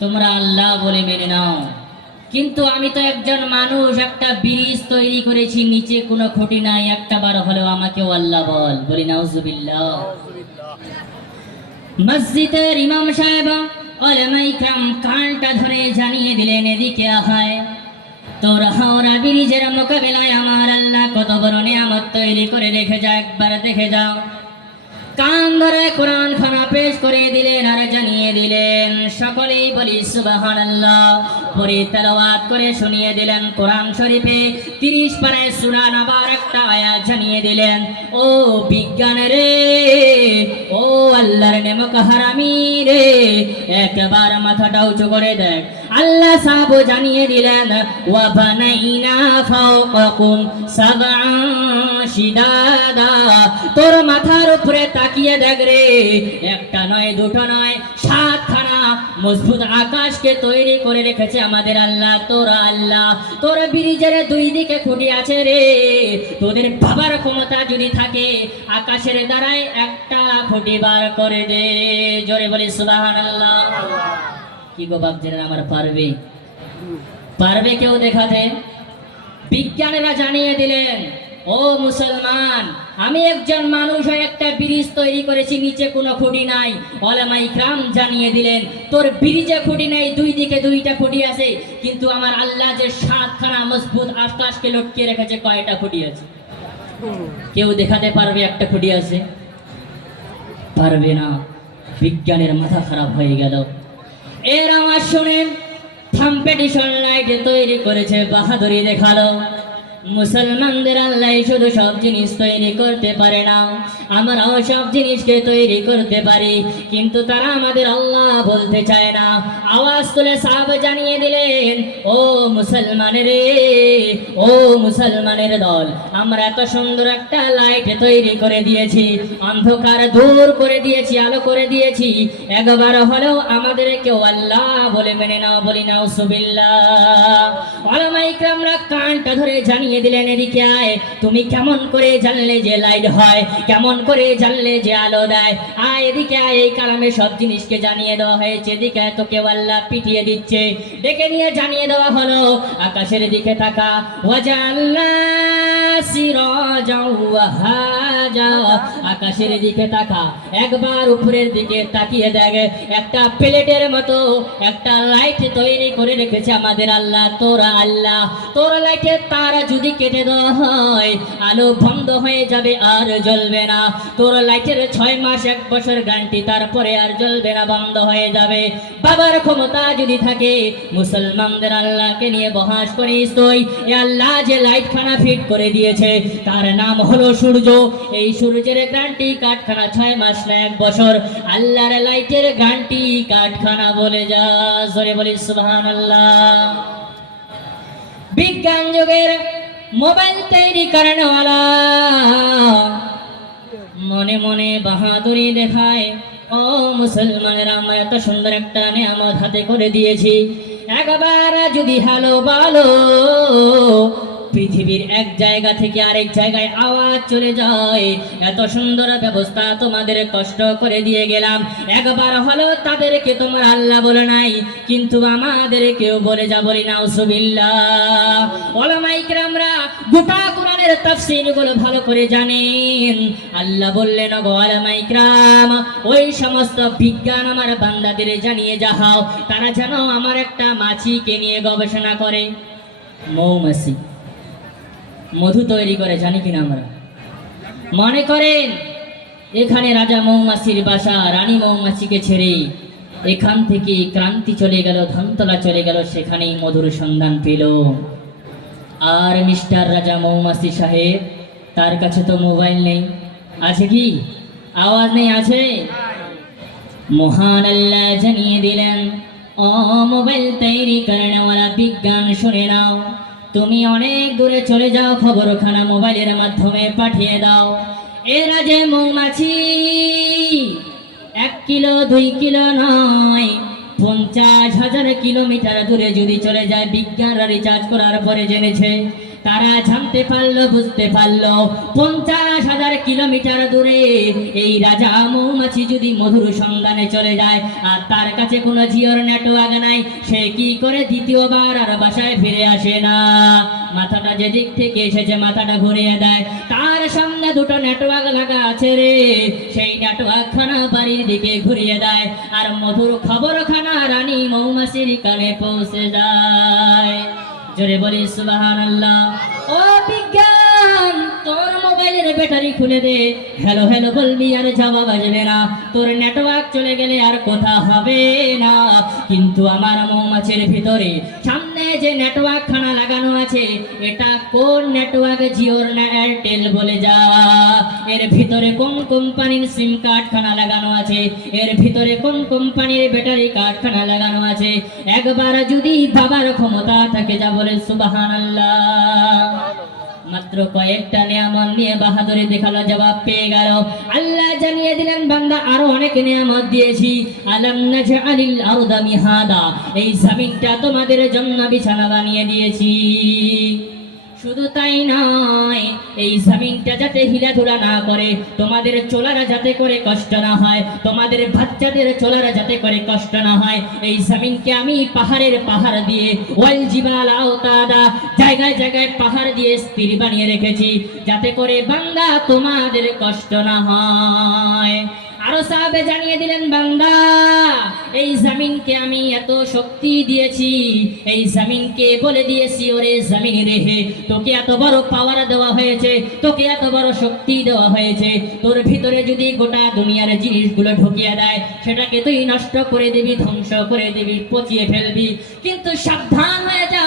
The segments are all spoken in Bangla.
তোমরা আল্লাহ বলে মেনে নাও। কিন্তু আমি তো একজন মানুষ একটা ব্রিজ তৈরি করেছি নিচে কোনো খুঁটি নাই একটা বার হলেও আমাকেও আল্লাহ বল। বলি নাউজুবিল্লাহ। মসজিদের ইমাম সাহেব ওলামাই কাম কানটা ধরে জানিয়ে দিলেন এদিকে আহায় তোর হাওড়া ব্রিজের মোকাবেলায় আমার আল্লাহ কত বড় নিয়ামত তৈরি করে রেখে যা একবার দেখে যাও। কান ধরে কোরআন খানা পেশ করে দিলেন আর জানিয়ে দিলেন, সকলেই বলি সুবহানাল্লাহ। পরে করে শুনিয়ে দিলেন কোরআন শরীফে, তিরিশ পারায় সূরা নাবার একটা আয়াত জানিয়ে দিলেন, ও বিজ্ঞান রে, ও আল্লাহর নেমক হারামি রে, একবার মাথাটা উঁচু করে দেখ। আল্লাহ সাহাব জানিয়ে দিলেন তোর মাথার উপরে তাকিয়ে দেখ রে, একটা নয়, দুটো নয়, সাতখানা মজবুত আকাশকে তৈরি করে রেখেছে আমাদের আল্লাহ, তোরা আল্লাহ। তোর ব্রিজের দুই দিকে খুঁটি আছে রে, তোদের বাবার ক্ষমতা যদি থাকে, আকাশের দ্বারাই একটা খুঁটি বার করে দে। জোরে বলি, সুবহানাল্লাহ। কি গো বাপজেরা আমার পারবে? পারবে কেউ দেখাতে? বিজ্ঞানীরা জানিয়ে দিলেন, ও মুসলমান, আমি একজন মানুষ হয়ে একটা ব্রিজ তৈরি করেছি, নিচে কোনো খুঁটি নাই। ওলামাই ক্রাম জানিয়ে দিলেন, তোর ব্রিজে খুঁটি নেই, দুই দিকে দুইটা খুঁটি আছে, কিন্তু আমার আল্লাহ যে সাতখানা মজবুত আকাশকে লটকিয়ে রেখেছে, কয়টা খুঁটি আছে? কেউ দেখাতে পারবে একটা খুঁটি আছে? পারবে না। বিজ্ঞানের মাথা খারাপ হয়ে গেল। এর আমার শুনে থাম্পেটিশন লাইট তৈরি করেছে বাহাদুরি দেখাল। মুসলমানদের আল্লাহ শুধু সব জিনিস তৈরি করতে পারে না। আমরাও সব জিনিসকে তৈরি করতে পারি, কিন্তু তারা আমাদের আল্লাহ বলতে চায় না। আওয়াজ তুলে সাব জানিয়ে দিলেন, ও মুসলমানের ও মুসলমানের দল, আমরা এত সুন্দর একটা লাইট তৈরি করে দিয়েছি, অন্ধকার দূর করে দিয়েছি, আলো করে দিয়েছি, একবার হলেও আমাদের কেউ আল্লাহ বলে মেনে নাও, বলি নাও সুবিল্লাহ ওলামাইকরামরা কানটা ধরে জানিয়ে দিলেন, এদিকে আয়, তুমি কেমন করে জানলে যে লাইট হয়, কেমন করে জানলে যে আলো দেয়। আয় এদিকে আয়, এই কালামে সব জিনিসকে জানিয়ে দেওয়া হয়েছে। এদিকে তো তোকে আল্লাহ পিটিয়ে দিচ্ছে। ডেকে নিয়ে জানিয়ে দেওয়া হলো, আকাশের দিকে তাকা। ওয়াহাজা আকাশের দিকে তাকা, একবার উপরের দিকে তাকিয়ে দেখ। একটা প্লেটের মতো একটা লাইট তৈরি করে রেখেছে আমাদের আল্লাহ, তোরা আল্লাহ। তোর লাইটের তারা যদি কেটে দেওয়া হয়, আলো বন্ধ হয়ে যাবে আর জ্বলবে না। তোর লাইটের ছয় মাস, এক বছর গ্যারান্টি তারপরে আর জ্বলবে না, বন্ধ হয়ে যাবে। বাবার ক্ষমতা যদি থাকে, মুসলমানদের আল্লাহকে নিয়ে বহাস করিস তুই। আল্লাহ যে লাইট খানা ফিট করে দিয়েছে। তার নাম হলো সূর্য। এই সূর্যের গ্যারান্টি কাঠখানা ছয় মাস না এক বছর। আল্লাহর লাইটের গ্যারান্টি কাঠখানা বলে যা। জোরে বলি, সুবহানাল্লাহ। বিজ্ঞান যুগের মোবাইল তৈরি করানোওয়ালা মনে মনে বাহাদুরি দেখায়, ও মুসলমানেরা, আমরা এত সুন্দর একটা নিয়ামত হাতে করে দিয়েছি। একবার যদি হালো ভালো পৃথিবীর এক জায়গা থেকে আরেক জায়গায় আওয়াজ চলে যায়। এত সুন্দর ব্যবস্থা তোমাদের কষ্ট করে দিয়ে গেলাম। একবার হলো তাদেরকে তোমার আল্লাহ বলে নাই, কিন্তু আমাদের কেউ বলে যা বলি না সুবিল্লা ওলামাইকরামরা গোটা কোরআনের তাফসীরগুলো ভালো করে জানেন। আল্লাহ বললেন গো ওলামাইকরাম ওই সমস্ত বিজ্ঞান আমার বান্দাদের জানিয়ে যাহাও তারা যেন আমার একটা মাছিকে নিয়ে গবেষণা করে। মৌমাছি। মধু তৈরি করে, জানি কিনা আমরা? মনে করেন, এখানে রাজা মৌমাছির বাসা, রানী মৌমাছিকে ছেড়ে এখান থেকে ক্রান্তি চলে গেল, ধনতলা চলে গেল, সেখানেই মধুর সন্ধান পেল। আর মিস্টার রাজা মৌমাছি সাহেব, তার কাছে তো মোবাইল নেই। আছে কি? আওয়াজ নেই, আছে? মহান আল্লাহ জানিয়ে দিলেন ও মোবাইল তৈরি করেনওয়ালা বিজ্ঞান শুনে নাও। তুমি অনেক দূরে চলে যাও, খবরখানা মোবাইলের মাধ্যমে পাঠিয়ে দাও। এরা যে মৌমাছি, এক কিলো, দুই কিলো নয়, পঞ্চাশ হাজার কিলোমিটার দূরে যদি চলে যায় বিজ্ঞানরা রিচার্জ করার পরে জেনেছে। তারা জানতে পারল, বুঝতে পারল। পঞ্চাশ হাজার কিলোমিটার দূরে এই রাজা মৌমাছি যদি মধুর সন্ধানে চলে যায়, আর তার কাছে কোনো জিওর নেটওয়ার্ক নাই, সে কি করে দ্বিতীয়বার আর বাসায় ফিরে আসে না? মাথাটা যেদিক থেকে এসেছে, মাথাটা ঘুরিয়ে দেয়। তার সামনে দুটো নেটওয়ার্ক লাগা আছে রে। সেই নেটওয়ার্ক খানা বাড়ির দিকে ঘুরিয়ে দেয়, আর মধুর খবর খানা রানী মৌমাছির কানে পৌঁছে যায়। জোরে বলি সুবাহান আল্লাহ ও বিজ্ঞান, তোর মোবাইলের ব্যাটারি খুলে দে। হ্যালো হ্যালো বলবি, আর জবাব আসবে না। তোর নেটওয়ার্ক চলে গেলে আর কথা হবে না। কিন্তু আমার মৌমাছির ভিতরে সামনে যে নেটওয়ার্ক খানা লাগানো আছে, এটা কোন নেটওয়ার্ক জিওর না এয়ারটেল বলে যা? এর ভিতরে কোন কোম্পানির সিম কার্ড খানা লাগানো আছে? এর ভিতরে কোন কোম্পানির ব্যাটারি কার্ড খানা লাগানো আছে? একবার যদি বাবার ক্ষমতা থাকে যা বলে সুবাহান মাত্র কয়েকটা নিয়ামত নিয়ে বাহাদুরি দেখাল, জবাব পেয়ে গেল। আল্লাহ জানিয়ে দিলেন, বান্দা, আরও অনেক নিয়ামত দিয়েছি। আলম নাজআলিল আরদা মিহাদা, এই জমিনটা তোমাদের জন্য বিছানা বানিয়ে দিয়েছি। শুধু তাই নয়, এই জমিনটা যাতে হিলাধুলা না করে, তোমাদের চোলারা যাতে করে কষ্ট না হয়, তোমাদের বাচ্চাদের চোলারা যাতে করে কষ্ট না হয়, এই জমিনকে আমি পাহাড়ের পাহাড় দিয়ে, ওয়াল জিবাল আওতাদা, জায়গায় জায়গায় পাহাড় দিয়ে স্থির বানিয়ে রেখেছি, যাতে করে বান্দা তোমাদের কষ্ট না হয়। আরও সাহাবে জানিয়ে দিলেন, বান্দা, এই জমিনকে আমি এত শক্তি দিয়েছি, এই জমিনকে বলে দিয়েছি, ওরে জমিন রেহে তোকে এত বড় পাওয়ার দেওয়া হয়েছে, তোকে এত বড় শক্তি দেওয়া হয়েছে, তোর ভিতরে যদি গোটা দুনিয়ার জিনিসগুলো ঢুকিয়ে দেয়, সেটাকে তুই নষ্ট করে দিবি, ধ্বংস করে দিবি, পচিয়ে ফেলবি। কিন্তু সাবধান হয়ে যা,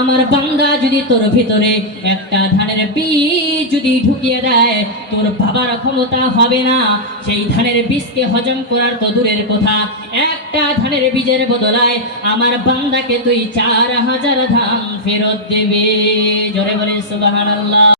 আমার বান্দা যদি তোর ভিতরে একটা ধানের বীজ যদি ঢুকিয়ে দেয়, তোর বাবার ক্ষমতা হবে না, সেই ধানের বীজকে হজম করার তো দূরের কথা। একটা ধানের বীজের বদলায় আমার বান্দাকে তুই চার হাজার ধান ফেরত দেবে। জোরে বলে সুবাহান